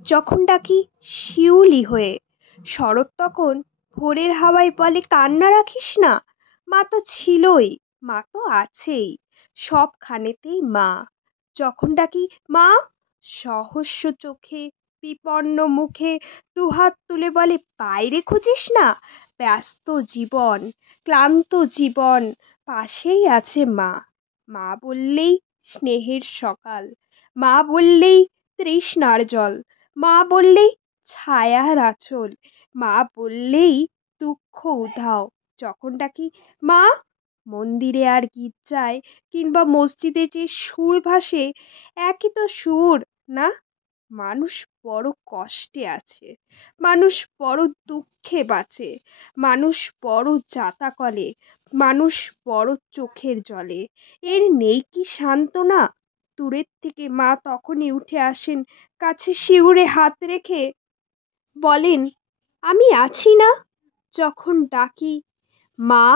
যখন ডাকি শিউলি হয়ে, শরৎ তখন ভোরের হাওয়ায় বলে কান্না রাখিস না। মা তো ছিলই, মা তো আছেই, সবখানেতেই মা। যখন ডাকি মা, সহস্র চোখে, বিপন্ন মুখে দুহাত তুলে বলে বাইরে খুঁজিস না। ব্যস্ত জীবন, ক্লান্ত জীবন, পাশেই আছে মা। মা বললেই স্নেহের সকাল, মা বললেই তৃষ্ণার জল, মা বললেই ছায়ার আঁচল, মা বললেই দুঃখ উধাও। যখন ডাকি মা, মন্দিরে আর গির্জায় কিংবা মসজিদে যে সুর ভাসে, একই তো সুর না? মানুষ বড় কষ্টে আছে, মানুষ বড় দুঃখে বাঁচে, মানুষ বড় যাতাকলে, মানুষ বড় চোখের জলে। এর নেই কি সান্ত্বনা? দূরের থেকে মা তখনই উঠে আসেন, কাছে শিউরে হাত রেখে বলেন আমি আছি না। যখন ডাকি মা,